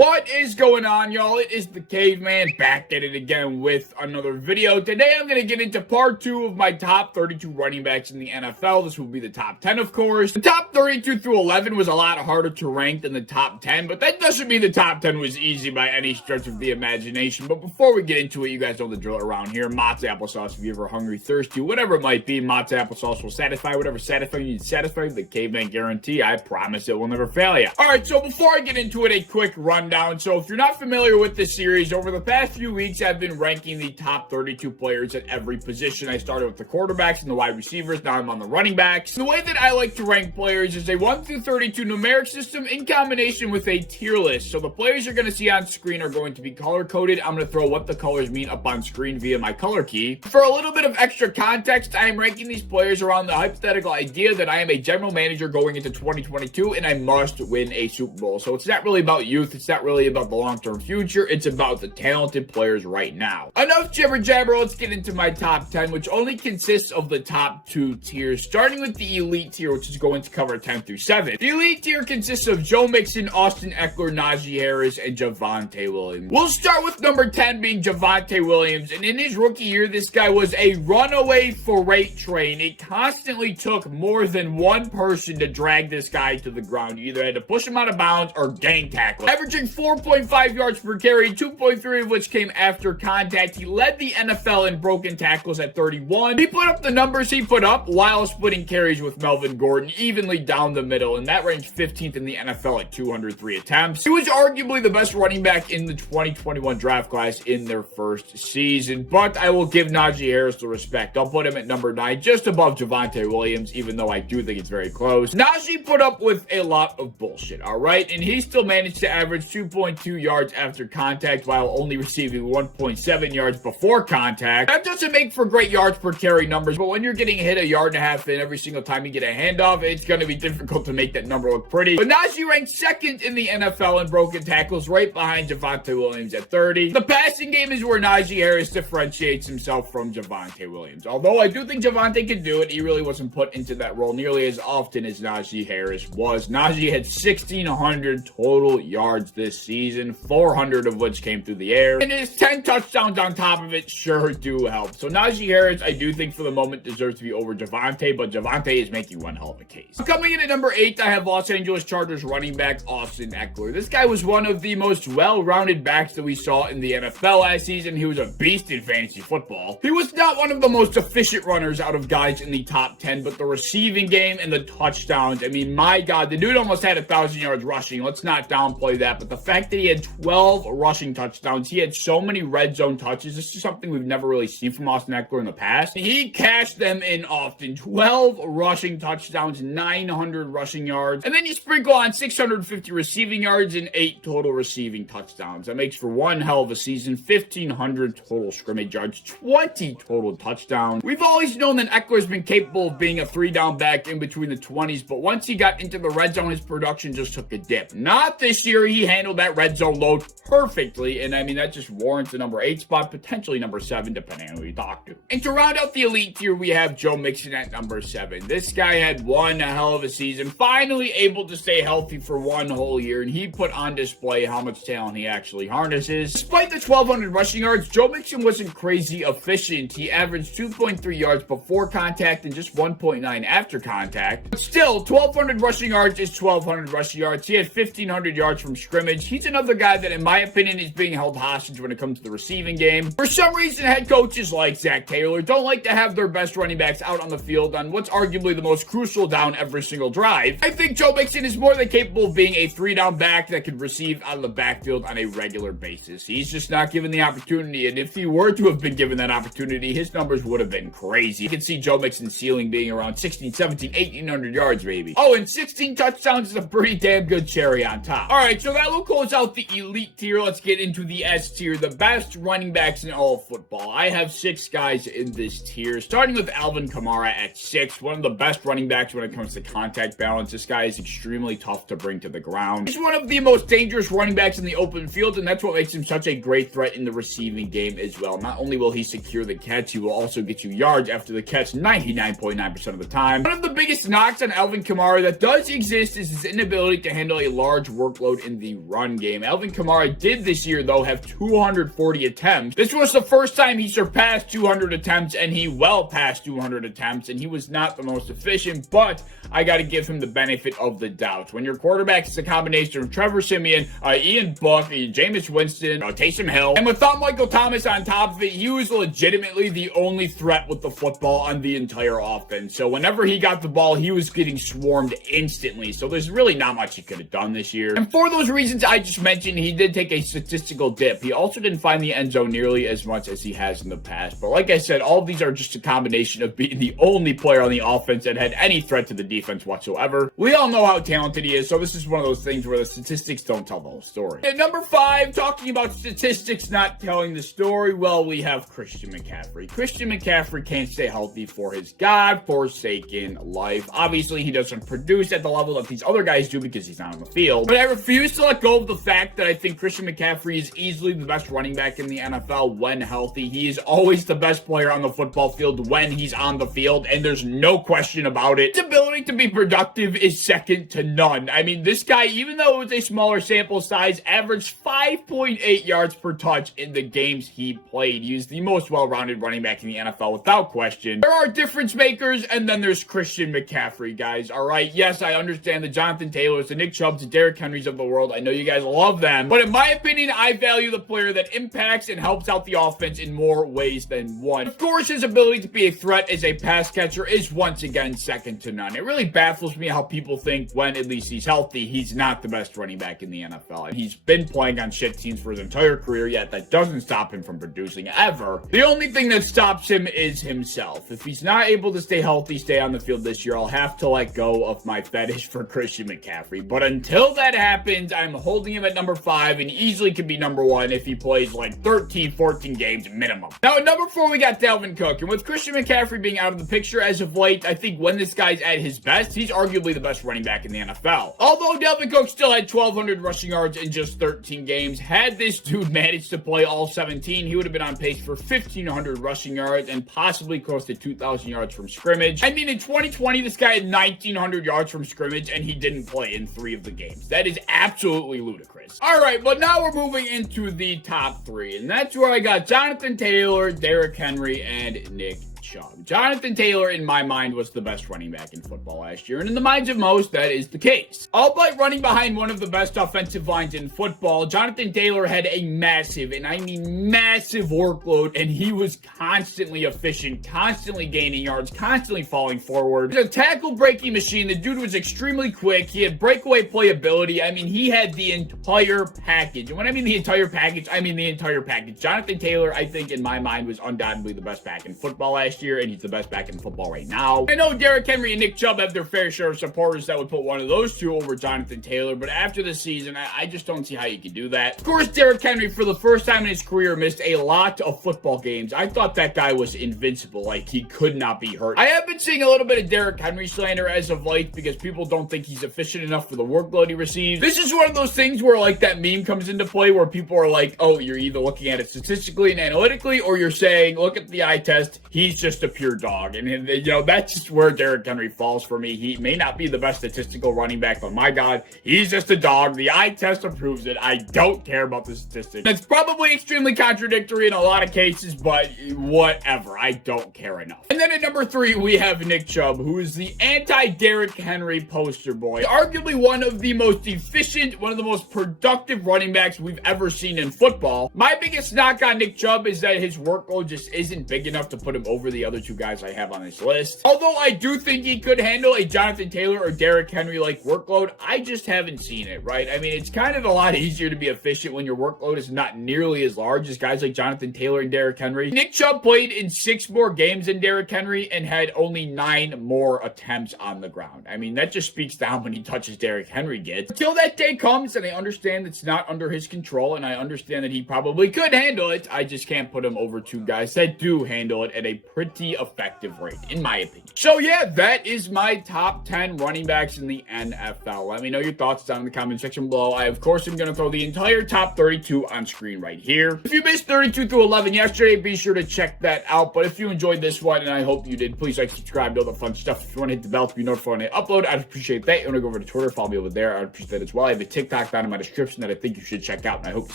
What is going on, y'all? It is the Caveman back at it again with another video. Today, I'm going to get into part 2 of my top 32 running backs in the NFL. This will be the top 10, of course. The top 32 through 11 was a lot harder to rank than the top 10, but that doesn't mean the top 10 was easy by any stretch of the imagination. But before we get into it, you guys know the drill around here. Mott's applesauce, if you're ever hungry, thirsty, whatever it might be, Mott's applesauce will satisfy whatever satisfying you need to satisfy. The Caveman guarantee, I promise it will never fail you. All right, so before I get into it, a quick rundown. So if you're not familiar with this series, over the past few weeks, I've been ranking the top 32 players at every position. I started with the quarterbacks and the wide receivers. Now I'm on the running backs. The way that I like to rank players is a 1 through 32 numeric system in combination with a tier list. So the players you're going to see on screen are going to be color-coded. I'm going to throw what the colors mean up on screen via my color key. For a little bit of extra context, I am ranking these players around the hypothetical idea that I am a general manager going into 2022 and I must win a Super Bowl. So it's not really about youth. It's not really about the long-term future. It's about the talented players right now. Enough jibber jabber. Let's get into my top 10, which only consists of the top 2 tiers, starting with the elite tier, which is going to cover 10 through 7. The elite tier consists of Joe Mixon, Austin Ekeler, Najee Harris, and Javonte Williams. We'll start with number 10 being Javonte Williams, and in his rookie year, this guy was a runaway freight train. It constantly took more than one person to drag this guy to the ground. You either had to push him out of bounds or gang tackle. Averaging 4.5 yards per carry, 2.3 of which came after contact. He led the NFL in broken tackles at 31. He put up the numbers he put up while splitting carries with Melvin Gordon evenly down the middle, and that ranked 15th in the NFL at 203 attempts. He was arguably the best running back in the 2021 draft class in their first season, but I will give Najee Harris the respect. I'll put him at number 9, just above Javonte Williams, even though I do think it's very close. Najee put up with a lot of bullshit, all right? And he still managed to average 2.2 yards after contact while only receiving 1.7 yards before contact. That doesn't make for great yards per carry numbers, but when you're getting hit a yard and a half in every single time you get a handoff, it's going to be difficult to make that number look pretty. But Najee ranked 2nd in the NFL in broken tackles, right behind Javonte Williams at 30. The passing game is where Najee Harris differentiates himself from Javonte Williams. Although I do think Javonte can do it, he really wasn't put into that role nearly as often as Najee Harris was. Najee had 1,600 total yards this season, 400 of which came through the air, and his 10 touchdowns on top of it sure do help. So Najee Harris, I do think for the moment deserves to be over Javonte, but Javonte is making one hell of a case. Coming in at number 8, I have Los Angeles Chargers running back Austin Ekeler. This guy was one of the most well-rounded backs that we saw in the NFL last season. He was a beast in fantasy football. He was not one of the most efficient runners out of guys in the top 10, but the receiving game and the touchdowns, I mean, my God, the dude almost had 1,000 yards rushing. Let's not downplay that, but the fact that he had 12 rushing touchdowns, he had so many red zone touches. This is something we've never really seen from Austin Ekeler in the past. He cashed them in often. 12 rushing touchdowns, 900 rushing yards, and then you sprinkle on 650 receiving yards and 8 total receiving touchdowns. That makes for one hell of a season. 1,500 total scrimmage yards, 20 total touchdowns. We've always known that Ekeler's been capable of being a 3-down back in between the 20s, but once he got into the red zone, his production just took a dip. Not this year. He handled that red zone load perfectly, and I mean, that just warrants a number 8 spot, potentially number 7, depending on who you talk to. And to round out the elite tier, we have Joe Mixon at number 7. This guy had one hell of a season, finally able to stay healthy for one whole year, and he put on display how much talent he actually harnesses. Despite the 1,200 rushing yards, Joe Mixon wasn't crazy efficient. He averaged 2.3 yards before contact and just 1.9 after contact. But still, 1,200 rushing yards is 1,200 rushing yards. He had 1,500 yards from scrimmage. He's another guy that, in my opinion, is being held hostage when it comes to the receiving game. For some reason, head coaches like Zach Taylor don't like to have their best running backs out on the field on what's arguably the most crucial down every single drive. I think Joe Mixon is more than capable of being a 3-down back that could receive out of the backfield on a regular basis. He's just not given the opportunity, and if he were to have been given that opportunity, his numbers would have been crazy. You can see Joe Mixon's ceiling being around 16, 17, 1,800 yards, maybe. Oh, and 16 touchdowns is a pretty damn good cherry on top. All right, so that will close out the elite tier. Let's get into the S tier, the best running backs in all of football. I have 6 guys in this tier, starting with Alvin Kamara at 6, one of the best running backs when it comes to contact balance. This guy is extremely tough to bring to the ground. He's one of the most dangerous running backs in the open field, and that's what makes him such a great threat in the receiving game as well. Not only will he secure the catch, he will also get you yards after the catch 99.9% of the time. One of the biggest knocks on Alvin Kamara that does exist is his inability to handle a large workload in the run run game. Alvin Kamara did this year, though, have 240 attempts. This was the first time he surpassed 200 attempts, and he well passed 200 attempts, and he was not the most efficient, but I got to give him the benefit of the doubt. When your quarterback is a combination of Trevor Siemian, Ian Book, Jameis Winston, Taysom Hill, and without Michael Thomas on top of it, he was legitimately the only threat with the football on the entire offense. So whenever he got the ball, he was getting swarmed instantly. So there's really not much he could have done this year. And for those reasons I just mentioned, he did take a statistical dip. He also didn't find the end zone nearly as much as he has in the past. But like I said, all of these are just a combination of being the only player on the offense that had any threat to the defense whatsoever. We all know how talented he is, so this is one of those things where the statistics don't tell the whole story. At number 5, talking about statistics not telling the story, well, we have Christian McCaffrey. Christian McCaffrey can't stay healthy for his God-forsaken life. Obviously, he doesn't produce at the level that these other guys do because he's not on the field. But I refuse to let go of the fact that I think Christian McCaffrey is easily the best running back in the NFL when healthy. He is always the best player on the football field when he's on the field, and there's no question about it. His ability to be productive is second to none. I mean, this guy, even though it was a smaller sample size, averaged 5.8 yards per touch in the games he played. He is the most well-rounded running back in the NFL without question. There are difference makers, and then there's Christian McCaffrey, guys, all right? Yes, I understand the Jonathan Taylors, the Nick Chubbs, the Derrick Henrys of the world. I know you guys love them, but in my opinion, I value the player that impacts and helps out the offense in more ways than one. Of course, his ability to be a threat as a pass catcher is once again second to none. It really baffles me how people think when at least he's healthy, he's not the best running back in the NFL. And he's been playing on shit teams for his entire career, yet that doesn't stop him from producing ever. The only thing that stops him is himself. If he's not able to stay healthy, stay on the field this year, I'll have to let go of my fetish for Christian McCaffrey. But until that happens, I'm holding him at number 5 and easily could be number 1 if he plays like 13, 14 games minimum. Now at number 4, we got Dalvin Cook. And with Christian McCaffrey being out of the picture as of late, I think when this guy's at his best, he's arguably the best running back in the NFL. Although Dalvin Cook still had 1,200 rushing yards in just 13 games, had this dude managed to play all 17, he would have been on pace for 1,500 rushing yards and possibly close to 2,000 yards from scrimmage. I mean, in 2020, this guy had 1,900 yards from scrimmage and he didn't play in 3 of the games. That is absolutely ludicrous. All right, but now we're moving into the top 3, and that's where I got Jonathan Taylor, Derrick Henry, and Nick Chubb. Jonathan Taylor, in my mind, was the best running back in football last year, and in the minds of most, that is the case. Albeit running behind one of the best offensive lines in football, Jonathan Taylor had a massive, and I mean massive workload, and he was constantly efficient, constantly gaining yards, constantly falling forward. He's a tackle-breaking machine. The dude was extremely quick. He had breakaway playability. I mean, he had the entire package. And when I mean the entire package, I mean the entire package. Jonathan Taylor, I think, in my mind, was undoubtedly the best back in football last year, and he's the best back in football right now. I know Derrick Henry and Nick Chubb have their fair share of supporters that would put one of those two over Jonathan Taylor, but after the season, I just don't see how you could do that. Of course, Derrick Henry, for the first time in his career, missed a lot of football games. I thought that guy was invincible, like he could not be hurt. I have been seeing a little bit of Derrick Henry slander as of late because people don't think he's efficient enough for the workload he receives. This is one of those things where like that meme comes into play where people are like, oh, you're either looking at it statistically and analytically, or you're saying, look at the eye test, he's just a pure dog. And you know, that's just where Derrick Henry falls for me. He may not be the best statistical running back, but my God, he's just a dog. The eye test approves it. I don't care about the statistics. It's probably extremely contradictory in a lot of cases, but whatever. I don't care enough. And then at number 3, we have Nick Chubb, who is the anti-Derrick Henry poster boy. Arguably one of the most efficient, one of the most productive running backs we've ever seen in football. My biggest knock on Nick Chubb is that his workload just isn't big enough to put him over the other two guys I have on this list. Although I do think he could handle a Jonathan Taylor or Derrick Henry-like workload, I just haven't seen it, right? I mean, it's kind of a lot easier to be efficient when your workload is not nearly as large as guys like Jonathan Taylor and Derrick Henry. Nick Chubb played in 6 more games than Derrick Henry and had only 9 more attempts on the ground. I mean, that just speaks to how many touches Derrick Henry gets. Until that day comes, and I understand it's not under his control, and I understand that he probably could handle it, I just can't put him over two guys that do handle it at a pretty pretty effective rate, in my opinion. So yeah, that is my top 10 running backs in the NFL. Let me know your thoughts down in the comment section below. I, of course, am going to throw the entire top 32 on screen right here. If you missed 32 through 11 yesterday, be sure to check that out. But if you enjoyed this one, and I hope you did, please like, subscribe, do all the fun stuff. If you want to hit the bell to be notified when I upload, I'd appreciate that. You want to go over to Twitter, follow me over there, I'd appreciate that as well. I have a TikTok down in my description that I think you should check out, and I hope to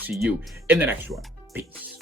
see you in the next one. Peace.